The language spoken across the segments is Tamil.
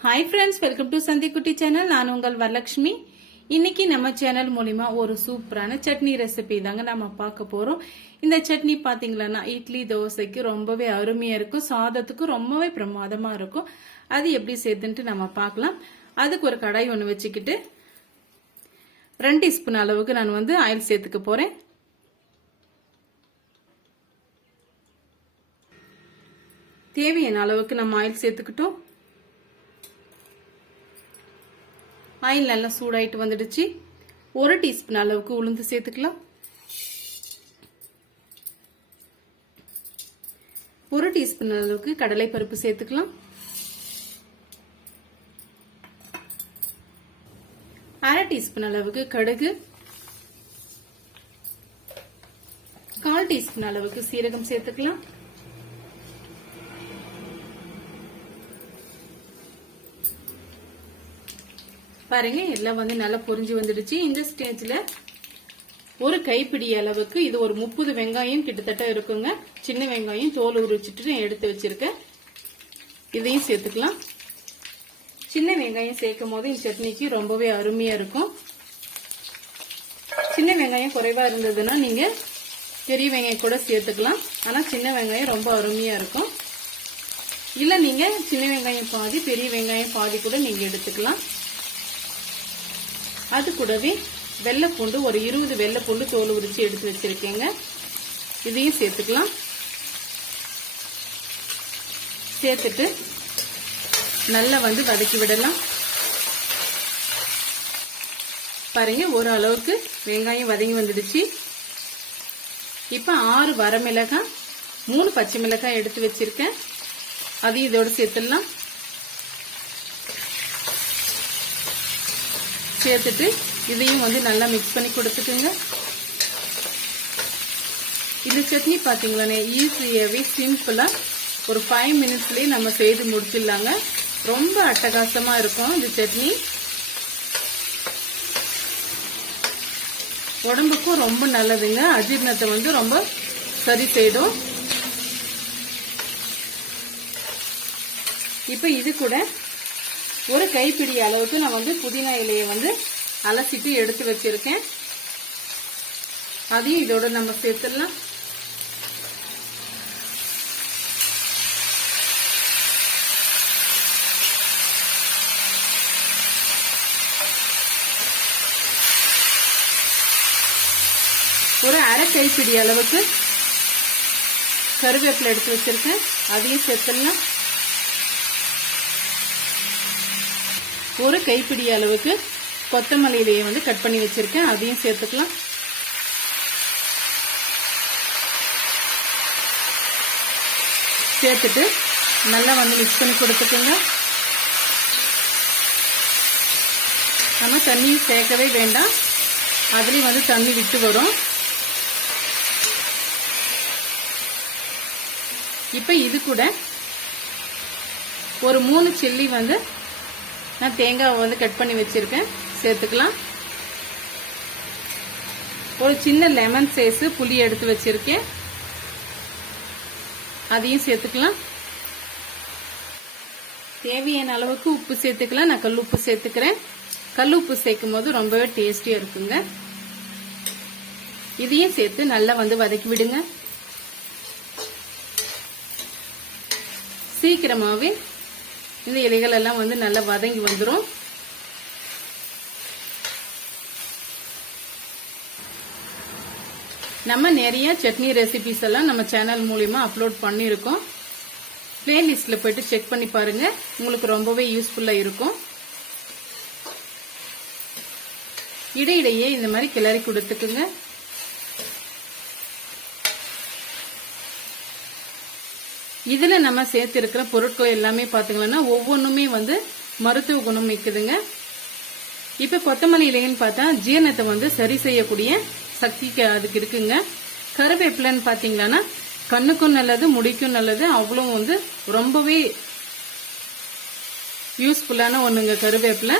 Hi friends welcome to Chandikutty channel நான் உங்கள் வரலட்சுமி இன்னைக்கு நம்ம சேனல் மூலிமா ஒரு சூப்பரான சட்னி ரெசிபி தாங்க நம்ம பார்க்க போறோம் இந்த சட்னி பாத்தீங்களன்னா இட்லி தோசைக்கு ரொம்பவே அருமையா இருக்கும் சாதத்துக்கு ரொம்பவே பிரமாதமா இருக்கும் அது எப்படி சேர்த்துன்ட்டு நம்ம பார்க்கலாம் அதுக்கு ஒரு கடாய் ஒன்று வச்சுக்கிட்டு ரெண்டு டீஸ்பூன் அளவுக்கு நான் வந்து ஆயில் சேர்த்துக்க போறேன் தேவையான அளவுக்கு நம்ம ஆயில் சேர்த்துக்கிட்டோம் ஆயில் நல்லா சூடாயிட்டு வந்துடுச்சு. ஒரு டீஸ்பூன் அளவுக்கு உளுந்து சேர்த்துக்கலாம். ஒரு டீஸ்பூன் அளவுக்கு கடலை பருப்பு சேர்த்துக்கலாம். அரை டீஸ்பூன் அளவுக்கு கடுகு. கால் டீஸ்பூன் அளவுக்கு சீரகம் சேர்த்துக்கலாம். பாருங்க எல்லாம் வந்து நல்லா பொரிஞ்சு வந்துடுச்சு. இந்த ஸ்டேஜ்ல ஒரு கைப்பிடி அளவுக்கு இது ஒரு முப்பது வெங்காயம் கிட்டத்தட்ட இருக்குங்க. சின்ன வெங்காயம் தோல் உரிச்சிட்டு நான் எடுத்து வச்சிருக்கேன். இதையும் சேர்த்துக்கலாம். சின்ன வெங்காயம் சேர்க்கும் போது இந்த சட்னிக்கு ரொம்பவே அருமையா இருக்கும். சின்ன வெங்காயம் குறைவா இருந்ததுன்னா நீங்க பெரிய வெங்காயம் கூட சேர்த்துக்கலாம். ஆனா சின்ன வெங்காயம் ரொம்ப அருமையா இருக்கும். இல்ல நீங்க சின்ன வெங்காயம் பாதி பெரிய வெங்காயம் பாதி கூட நீங்க எடுத்துக்கலாம். அது கூடவே வெள்ளைப்பூண்டு ஒரு இருபது வெள்ளைப்பூண்டு தோல் உரிச்சு எடுத்து வச்சிருக்கேங்க. இதையும் சேர்த்துக்கலாம். சேர்த்துட்டு நல்லா வந்து வதக்கி விடலாம். பாருங்க ஒரு அளவுக்கு வெங்காயம் வதங்கி வந்துடுச்சு. இப்ப ஆறு வரமிளகாய் மூணு பச்சை மிளகாய் எடுத்து வச்சிருக்கேன். அதையும் இதோட சேர்த்துடலாம். சேர்த்துட்டு இதையும் வந்து நல்லா மிக்ஸ் பண்ணி கொடுத்துக்குங்க. இந்த சட்னி பார்த்தீங்களாண்ணே ஈஸியாகவே சிம்பிளாக ஒரு ஃபைவ் மினிட்ஸ்லேயே நம்ம செய்து முடிச்சிடலாங்க. ரொம்ப அட்டகாசமாக இருக்கும் இந்த சட்னி. உடம்புக்கும் ரொம்ப நல்லதுங்க. அஜீர்ணத்தை வந்து ரொம்ப சரி செய்டும் இப்போ இது கூட ஒரு கைப்பிடி அளவுக்கு நான் வந்து புதினா இலையை வந்து அலசிட்டு எடுத்து வச்சிருக்கேன். அதையும் இதோட நம்ம சேர்த்துடலாம். ஒரு அரை கைப்பிடி அளவுக்கு கருவேப்பிலை எடுத்து வச்சிருக்கேன். அதையும் சேர்த்துடலாம். ஒரு கைப்பிடி அளவுக்கு கொத்தமல்லி இலையை வந்து கட் பண்ணி வச்சுருக்கேன். அதையும் சேர்த்துக்கலாம். சேர்த்துட்டு நல்லா வந்து மிக்ஸ் பண்ணி கொடுத்துக்கோங்க. நம்ம தண்ணி சேர்க்கவே வேண்டாம். அதுலேயும் வந்து தண்ணி விட்டு வரும். இப்போ இது கூட ஒரு மூணு சில்லி வந்து நான் தேங்காவை வந்து கட் பண்ணி வச்சிருக்கேன். சேர்த்துக்கலாம். ஒரு சின்ன லெமன் சைஸு புளி எடுத்து வச்சுருக்கேன். அதையும் சேர்த்துக்கலாம். தேவையான அளவுக்கு உப்பு சேர்த்துக்கலாம். நான் கல் உப்பு சேர்த்துக்கிறேன். கல் உப்பு சேர்க்கும் போது ரொம்பவே டேஸ்டியாக இருக்குங்க. இதையும் சேர்த்து நல்லா வந்து வதக்கி விடுங்க. சீக்கிரமாகவே இந்த இலைகள் எல்லாம் வந்து நல்லா வதங்கி வந்துடும் நம்ம நிறைய சட்னி ரெசிபிஸ் எல்லாம் நம்ம சேனல் மூலியமா அப்லோட் பண்ணியிருக்கோம். பிளேலிஸ்ட்ல போயிட்டு செக் பண்ணி பாருங்க. உங்களுக்கு ரொம்பவே யூஸ்ஃபுல்லா இருக்கும். இடையிடையே இந்த மாதிரி கிளறி கொடுத்துக்குங்க. இதில் நம்ம சேர்த்துருக்கிற பொருட்கள் எல்லாமே பாத்தீங்கன்னா ஒவ்வொன்றுமே வந்து மருத்துவ குணம் மிக்குதுங்க. இப்போ கொத்தமல்லி இலைன்னு பார்த்தா ஜீரணத்தை வந்து சரி செய்யக்கூடிய சக்திக்கு அதுக்கு இருக்குங்க. கருவேப்பிலன்னு பார்த்தீங்கன்னா கண்ணுக்கும் நல்லது முடிக்கும் நல்லது அவ்வளோ வந்து ரொம்பவே யூஸ்ஃபுல்லான ஒன்றுங்க கருவேப்பிலை.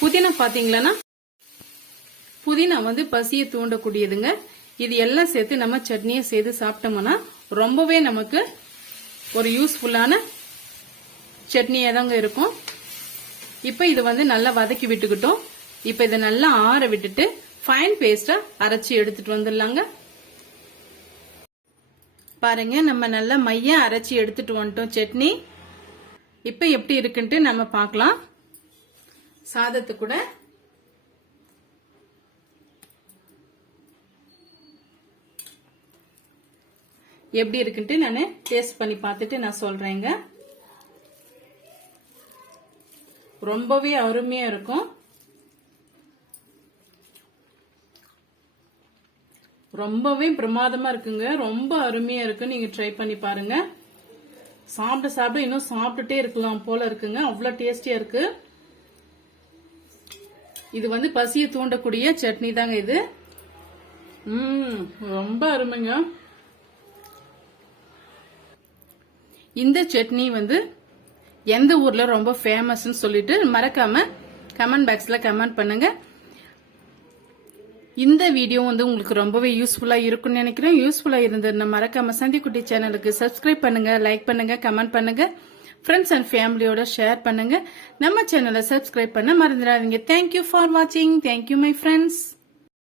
புதினா பார்த்தீங்களன்னா புதினா வந்து பசியை தூண்டக்கூடியதுங்க. இது எல்லாம் சேர்த்து நம்ம சட்னியை செய்து சாப்பிட்டோம்னா ரொம்பவே நமக்கு ஒரு யூஸ்ஃபுல்லான சட்னியாக தாங்க இருக்கும். இப்போ இது வந்து நல்லா வதக்கி விட்டுக்கிட்டோம். இப்போ இதை நல்லா ஆற விட்டுட்டு ஃபைன் பேஸ்டா அரைச்சி எடுத்துட்டு வந்துடலாங்க. பாருங்க நம்ம நல்லா மைய அரைச்சி எடுத்துட்டு வந்துட்டோம் சட்னி. இப்போ எப்படி இருக்குன்ட்டு நம்ம பார்க்கலாம். சாதத்து கூட எப்படி இருக்குன்ட்டு நான் டேஸ்ட் பண்ணி பார்த்துட்டு நான் சொல்கிறேங்க ரொம்பவே அருமையாக இருக்கும். ரொம்பவே பிரமாதமாக இருக்குங்க. ரொம்ப அருமையாக இருக்கு. நீங்கள் ட்ரை பண்ணி பாருங்க. சாப்பிட சாப்பிட இன்னும் சாப்பிட்டுட்டே இருக்கலாம் போல இருக்குங்க. அவ்வளோ டேஸ்டியாக இருக்கு. இது வந்து பசியை தூண்டக்கூடிய சட்னி தாங்க இது. ம் ரொம்ப அருமைங்க. இந்த சட்னி வந்து எந்த ஊர்ல ரொம்ப ஃபேமஸ்னு சொல்லிட்டு மறக்காம கமெண்ட் பாக்ஸ்ல கமெண்ட் பண்ணுங்க. இந்த வீடியோ வந்து உங்களுக்கு ரொம்பவே யூஸ்ஃபுல்லா இருக்கும்னு நினைக்கிறேன். யூஸ்ஃபுல்லா இருந்ததுன்னா மறக்காம சந்திக்குட்டி சேனலுக்கு சப்ஸ்கிரைப் பண்ணுங்க லைக் பண்ணுங்க கமெண்ட் பண்ணுங்க. ஃப்ரெண்ட்ஸ் அண்ட் ஃபேமிலியோட ஷேர் பண்ணுங்க. நம்ம சேனலை சப்ஸ்கிரைப் பண்ண மறந்துடாதீங்க. தேங்க்யூ ஃபார் வாட்சிங் தேங்க்யூ மை ஃப்ரெண்ட்ஸ்